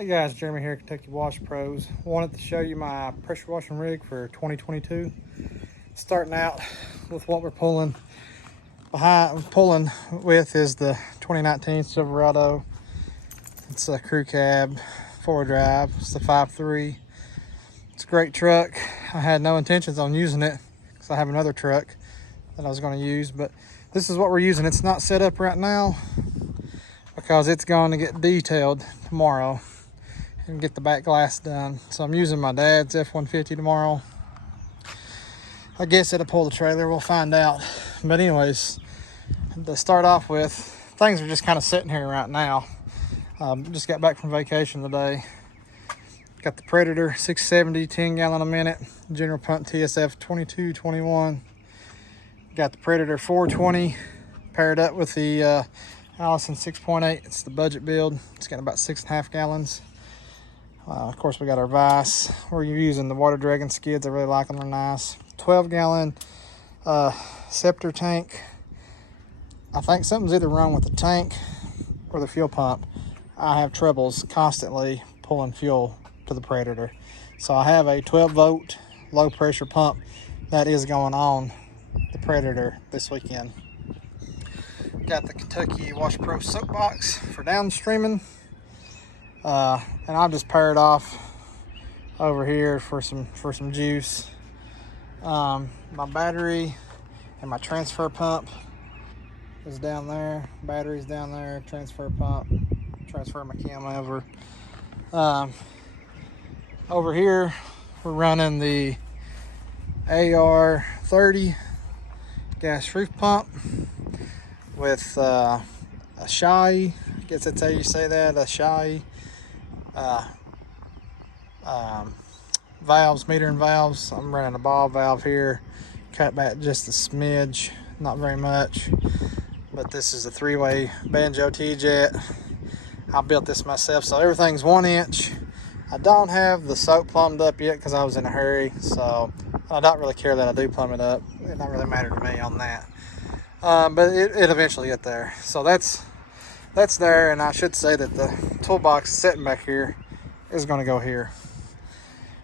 Hey guys, Jeremy here, Kentucky Wash Pros. Wanted to show you my pressure washing rig for 2022. Starting out with what we're pulling with is the 2019 Silverado. It's a crew cab, 4 drive. It's the 5.3. It's a great truck. I had no intentions on using it because I have another truck that I was going to use, but this is what we're using. It's not set up right now because it's going to get detailed tomorrow and get the back glass done. So I'm using my dad's F-150 tomorrow. I guess it'll pull the trailer, we'll find out. But anyways, to start off with, things are just kind of sitting here right now. Just got back from vacation today. Got the Predator 670, 10 gallon a minute, General Punt TSF 2221. Got the Predator 420 paired up with the Allison 6.8. It's the budget build. It's got about 6.5 gallons. Of course, we got our vise. We're using the Water Dragon skids. I really like them. They're nice. 12 gallon Scepter tank. I think something's either wrong with the tank or the fuel pump. I have troubles constantly pulling fuel to the Predator. So I have a 12 volt low pressure pump that is going on the Predator this weekend. Got the Kentucky Wash Pro soapbox for downstreaming. And I'll just pair it off over here for some juice. My battery and my transfer pump is down there. Battery's down there. Transfer pump. Transfer my cam over. Over here, we're running the AR30 gas roof pump with a Shai. I guess that's how you say that. A Shai. Valves, metering valves. I'm running a ball valve here, cut back just a smidge, not very much, but this is a 3-way Banjo T-Jet. I built this myself, so everything's 1 inch. I don't have the soap plumbed up yet because I was in a hurry, so I don't really care that I do plumb it up. It don't really matter to me on that, but it eventually get there. So that's there, and I should say that the toolbox sitting back here is going to go here.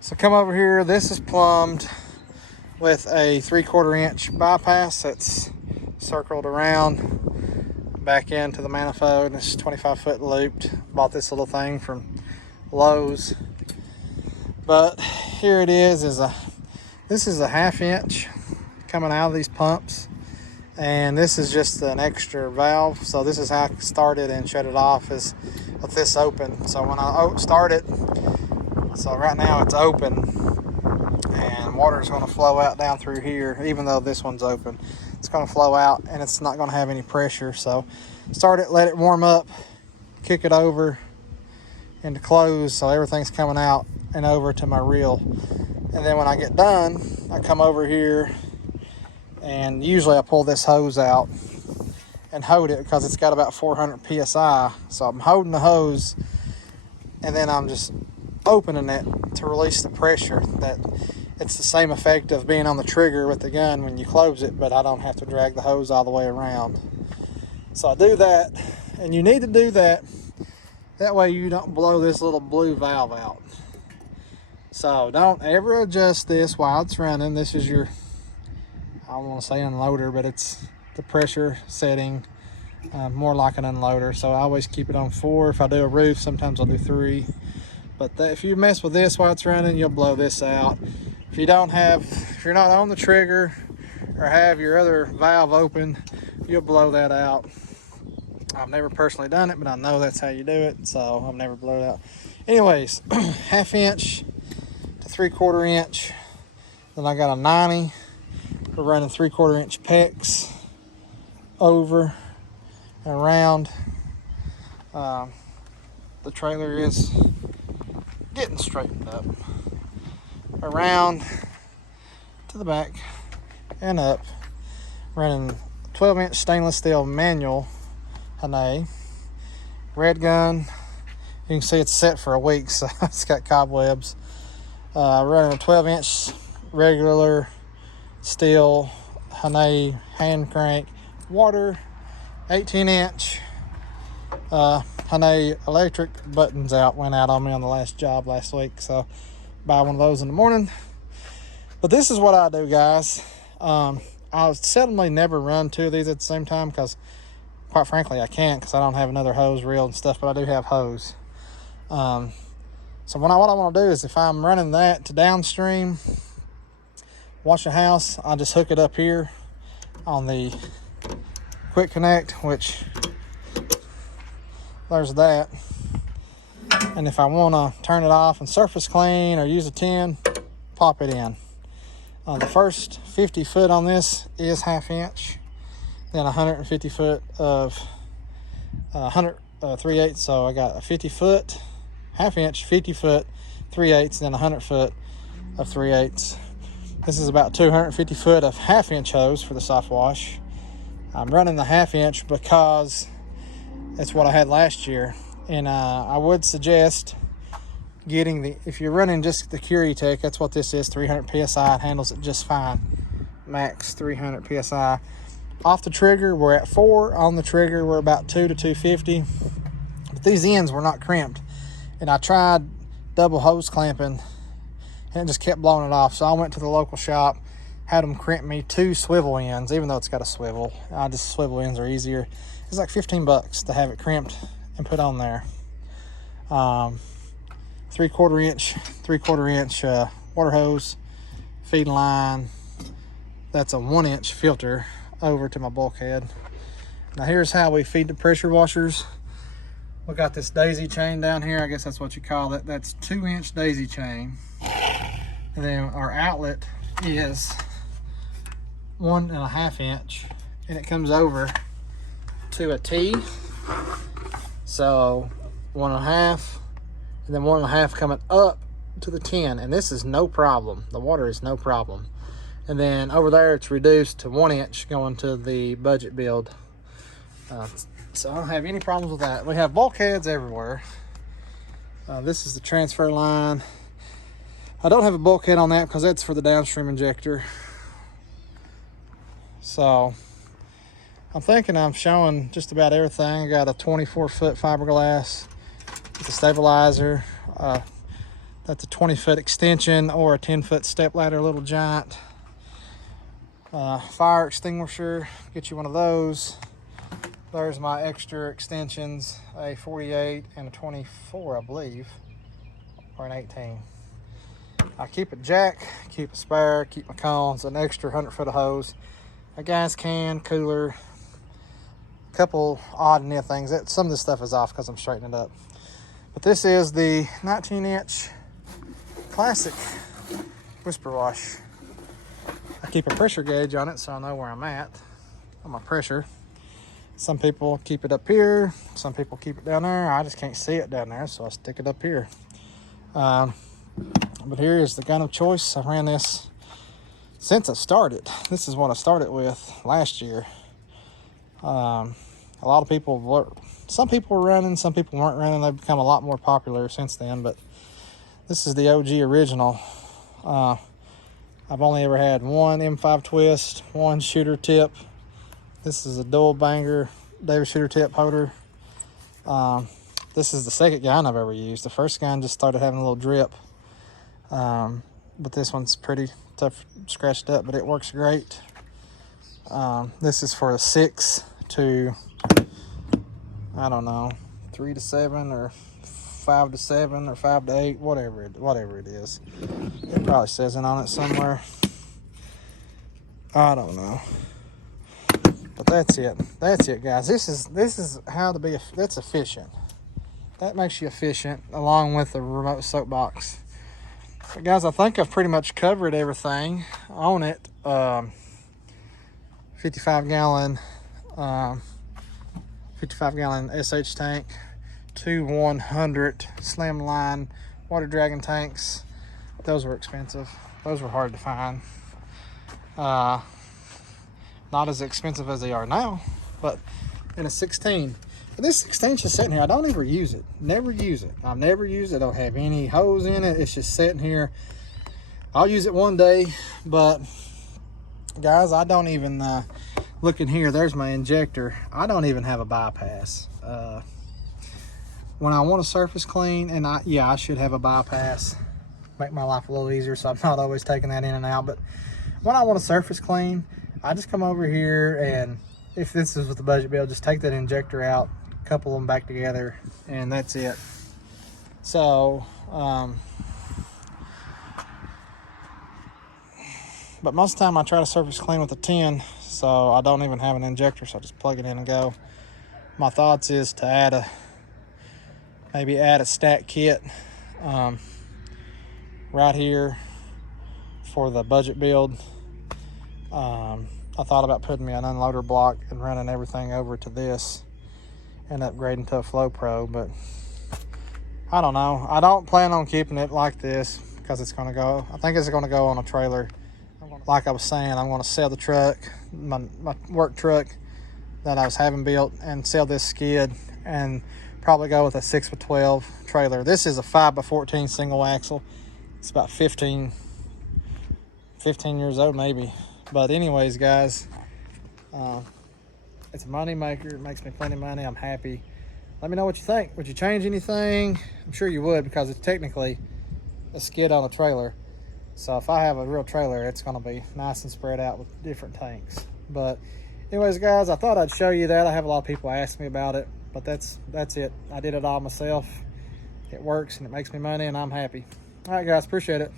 So come over here. This is plumbed with a 3/4 inch bypass that's circled around back into the manifold. It's 25 foot looped. Bought this little thing from Lowe's, but here it is. This is a 1/2 inch coming out of these pumps. And this is just an extra valve. So this is how I start it and shut it off, is with this open. So when I start it, so right now it's open and water is going to flow out down through here. Even though this one's open, it's going to flow out and it's not going to have any pressure. So start it, let it warm up, kick it over into close so everything's coming out and over to my reel. And then when I get done, I come over here, and usually I pull this hose out and hold it because it's got about 400 PSI. So I'm holding the hose and then I'm just opening it to release the pressure. That it's the same effect of being on the trigger with the gun when you close it, but I don't have to drag the hose all the way around. So I do that, and you need to do that. That way you don't blow this little blue valve out. So don't ever adjust this while it's running. This is your, I don't want to say unloader, but it's the pressure setting, more like an unloader. So I always keep it on 4. If I do a roof, sometimes I'll do 3. But if you mess with this while it's running, you'll blow this out. If you're not on the trigger or have your other valve open, you'll blow that out. I've never personally done it, but I know that's how you do it, so I've never blown it out. Anyways, 1/2 inch to 3/4 inch. Then I got a 90. We're running 3/4 inch PEX over and around. The trailer is getting straightened up. Around to the back and up. Running 12 inch stainless steel manual Hannay. Red gun. You can see it's set for a week, so it's got cobwebs. Running a 12 inch regular steel Hannay hand crank. Water 18 inch Hyundai electric buttons went out on me on the last job last week, so buy one of those in the morning. But this is what I do, guys. I seldomly never run two of these at the same time because, quite frankly, I can't because I don't have another hose reel and stuff, but I do have hose. So what I want to do is, if I'm running that to downstream, wash a house, I just hook it up here on the quick connect, which there's that. And if I want to turn it off and surface clean or use a 10, pop it in. The first 50 foot on this is 1/2 inch, then 150 foot of 3/8. So I got a 50 foot, 1/2 inch, 50 foot, 3/8, then 100 foot of 3/8. This is about 250 foot of 1/2 inch hose for the soft wash. I'm running the 1/2 inch because that's what I had last year. And I would suggest getting if you're running just the Curitech, that's what this is, 300 PSI, it handles it just fine. Max 300 PSI. Off the trigger, we're at 4. On the trigger, we're about 2 to 250. But these ends were not crimped. And I tried double hose clamping, and it just kept blowing it off. So I went to the local shop, had them crimp me 2 swivel ends, even though it's got a swivel. Swivel ends are easier. It's like 15 bucks to have it crimped and put on there. 3/4 inch water hose, feed line. That's a 1 inch filter over to my bulkhead. Now here's how we feed the pressure washers. We got this daisy chain down here. I guess that's what you call it. That's 2 inch daisy chain. And then our outlet is 1.5 inch, and it comes over to a T. So 1.5, and then 1.5 coming up to the 10, and this is no problem. The water is no problem. And then over there it's reduced to 1 inch going to the budget build. So I don't have any problems with that. We have bulkheads everywhere. This is the transfer line. I don't have a bulkhead on that because that's for the downstream injector. So I'm thinking I'm showing just about everything. I got a 24 foot fiberglass with a stabilizer. That's a 20 foot extension or a 10 foot step ladder, little giant. Fire extinguisher, get you one of those. There's my extra extensions, a 48 and a 24, I believe, or an 18. I keep a jack, keep a spare, keep my cones, an extra 100 foot of hose, a gas can, cooler, a couple odd and end things. Some of this stuff is off because I'm straightening it up. But this is the 19 inch classic Whisper Wash. I keep a pressure gauge on it so I know where I'm at on my pressure. Some people keep it up here, some people keep it down there. I just can't see it down there, so I stick it up here. But here is the gun of choice. I ran this since I started. This is what I started with last year. A lot of people, some people were running, some people weren't running. They've become a lot more popular since then, but this is the OG original. I've only ever had one M5 twist, one shooter tip. This is a dual banger David shooter tip holder. This is the second gun I've ever used. The first gun just started having a little drip. But this one's pretty tough, scratched up, but it works great. This is for a 6 to, I don't know, 3 to 7 or 5 to 7 or 5 to 8, whatever it is. It probably says it on it somewhere. I don't know. But that's it, guys. This is how to be. That's efficient. That makes you efficient, along with the remote soapbox. But guys, I think I've pretty much covered everything on it. 55 gallon SH tank, 2 100 slim line water dragon tanks. Those were expensive. Those were hard to find. Not as expensive as they are now, but in a 16. But this 16 is just sitting here. I don't ever use it. Never use it. I've never used it. I don't have any hose in it. It's just sitting here. I'll use it one day, but guys, I don't even look in here. There's my injector. I don't even have a bypass. when I want to surface clean, and I should have a bypass, make my life a little easier so I'm not always taking that in and out. But when I want to surface clean, I just come over here, and if this is with the budget build, just take that injector out, couple them back together, and that's it. So but most of the time I try to surface clean with a 10, so I don't even have an injector, so I just plug it in and go. My thoughts is to maybe add a stack kit right here for the budget build. I thought about putting me an unloader block and running everything over to this and upgrading to a Flow Pro, but I don't know. I don't plan on keeping it like this because it's going to go, I think it's going to go on a trailer. Like I was saying, I'm going to sell the truck, my work truck that I was having built, and sell this skid and probably go with a 6x12 trailer. This is a 5x14 single axle. It's about 15 years old maybe. But anyways, guys, it's a money maker. It makes me plenty of money. I'm happy. Let me know what you think. Would you change anything? I'm sure you would, because it's technically a skid on a trailer. So if I have a real trailer, it's going to be nice and spread out with different tanks. But anyways, guys, I thought I'd show you that. I have a lot of people ask me about it, but that's it. I did it all myself. It works and it makes me money, and I'm happy. All right, guys, appreciate it.